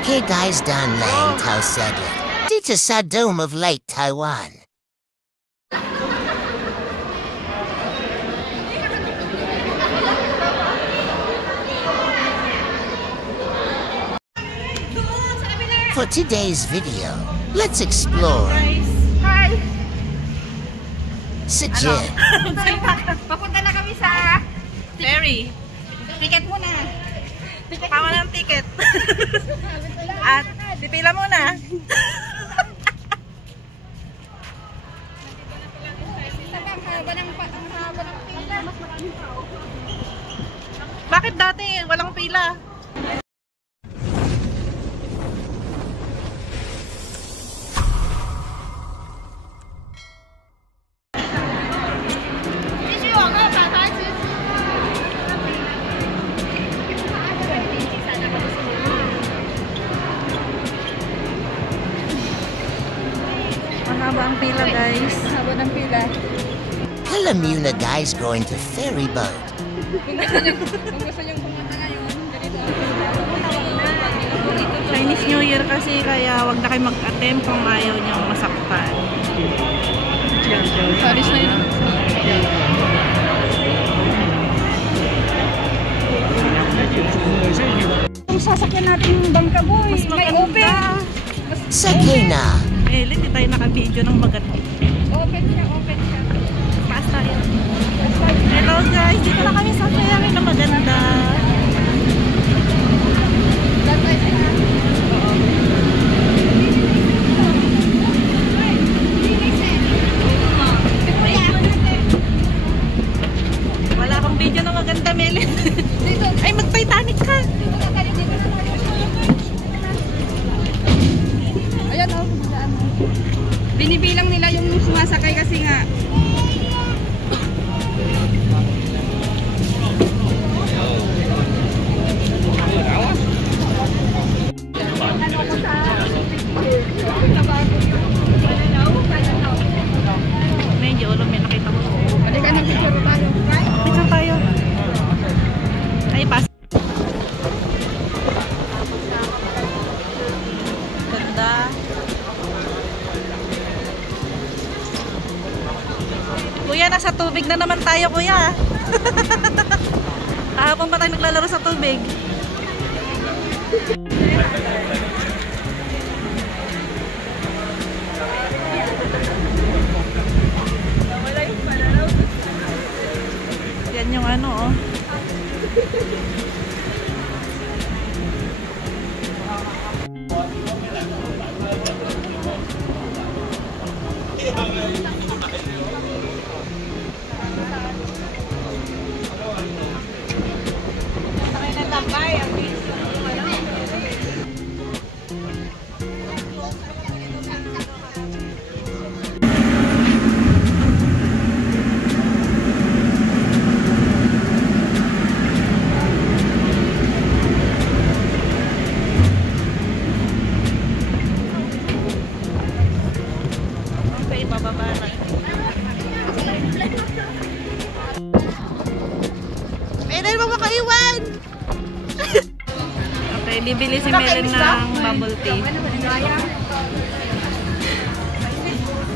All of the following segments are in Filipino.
Okay guys, Dan Lang Tao Sedlet. Dito sa Dome of Lake Taiwan. For today's video, let's explore Sajid. Papunta na kami sa ferry. Ticket muna. Pawa ng ticket. At pipila muna. Bakit dati walang pila? Mahaba ang pila, guys. Mahaba ng pila. Alam nyo na guys, going to ferry boat. Kung gusto nyo pumunta ngayon, ganito. Chinese New Year kasi, kaya wag na kayo mag-attempt kung ayaw nyo masaktan. Paris na yun. Kung sasakyan natin yung bangka, boy, may open. Sakay na. Hindi tayo naka-video ng maganda. Open siya, open siya. Paas tayo. Hello guys, dito na kami sa ferry na maganda. Wala kang video na maganda, Melin. Ay, mag-Titanic ka. Ayan o. Binibilang nila yung sumasakay kasi nga medyo ulo, may nakita mo. halika ng picture tayo. Picture tayo. Ay, pas. Ganda. Kuya, nasa tubig na naman tayo, kuya. Kahapon pa tayo naglalaro sa tubig. Yan yung ano, oh. Okay, bababa na. Melin, mo makaiwan! Okay, bibili si Melin ng bubble tea.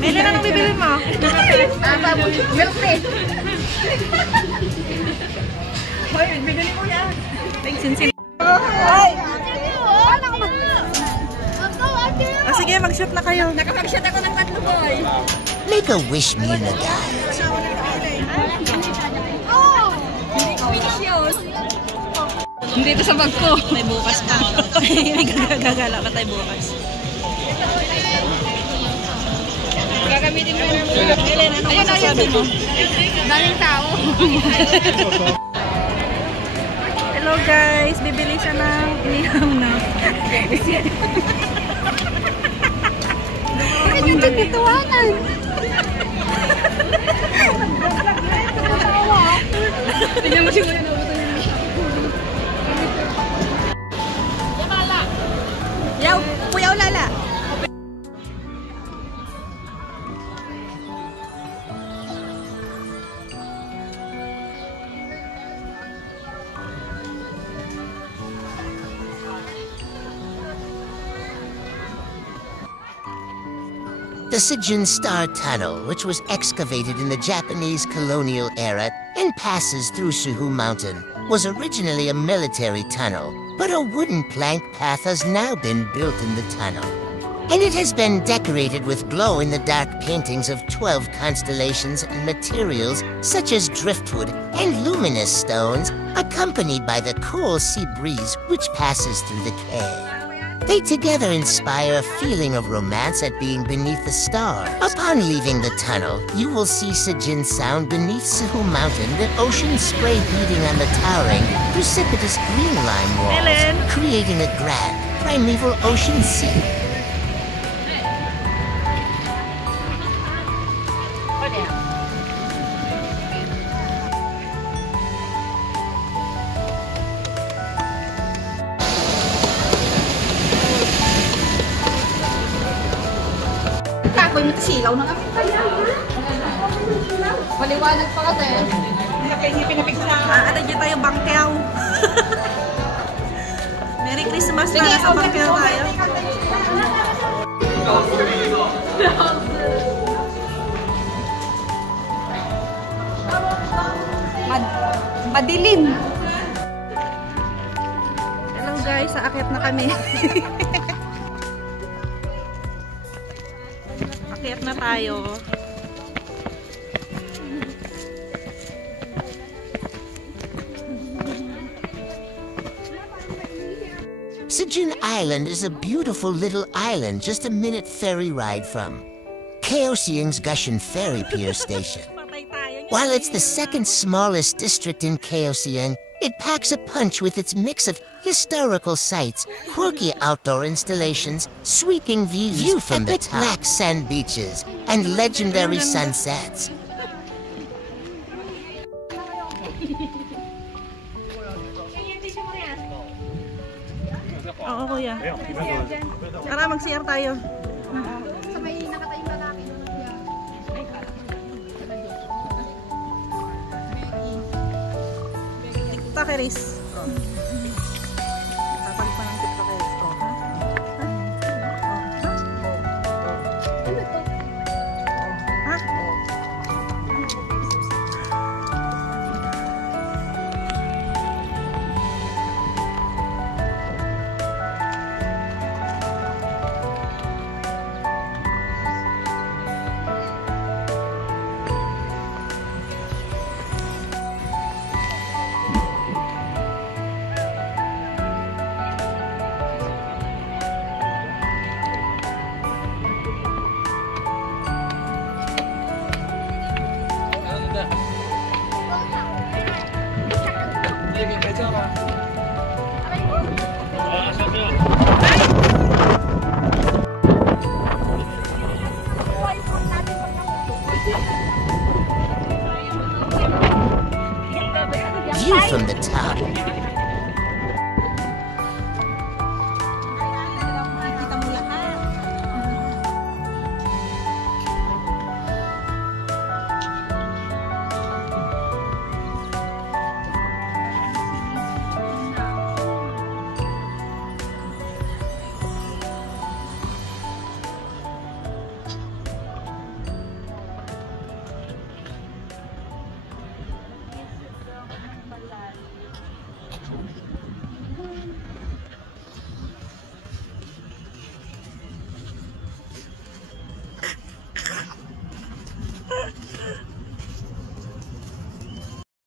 Melin, anong bibili mo? bubble milk tea. Hoy, bibili mo yan. Sinsin. Ay! Sige, mag-shoot na kayo. Nakapag-shot ako ng 3, boy. Make a wish muna guys. Oh! Hindi ko finish yun. Dito sa bag ko. May bukas na. May gagala pa tayo bukas. Gagamitin mo yung Melin, ano yung sasabi mo? daming tao. Hello guys, bibili siya ng inihaw na. Ang nagtituwanan. Tingnan mo siguro yung nabutan niya. Yaw, kuyaw lala. The Sejun Star Tunnel, which was excavated in the Japanese colonial era and passes through Suhu Mountain, was originally a military tunnel, but a wooden plank path has now been built in the tunnel. And it has been decorated with glow-in-the-dark paintings of 12 constellations and materials such as driftwood and luminous stones, accompanied by the cool sea breeze which passes through the cave. They together inspire a feeling of romance at being beneath the stars. Upon leaving the tunnel, you will see Sejin Sound beneath Suhu Mountain, the ocean spray beating on the towering, precipitous green lime walls, creating a grand, primeval ocean sea. Kakoy mo silaw na kami. Maliwanag pa kasi. Ano dyan tayo, Bangkyaw. Merry Christmas na sa Bangkyaw tayo. Madilim. Hello guys, aakyat na kami. Akyat na tayo. Sejun Island is a beautiful little island just a minute ferry ride from Kaohsiung's Gushin Ferry Pier Station. While it's the second smallest district in Kaohsiung, it packs a punch with its mix of historical sites, quirky outdoor installations, sweeping views from the black sand beaches, and legendary sunsets. Oo, kuya. Tara, mag-CR tayo. Sa may nakatayong lalaki. TikTok, Chris. Papalit pa ng TikTok, Chris. Oh, ha? Ha? Ini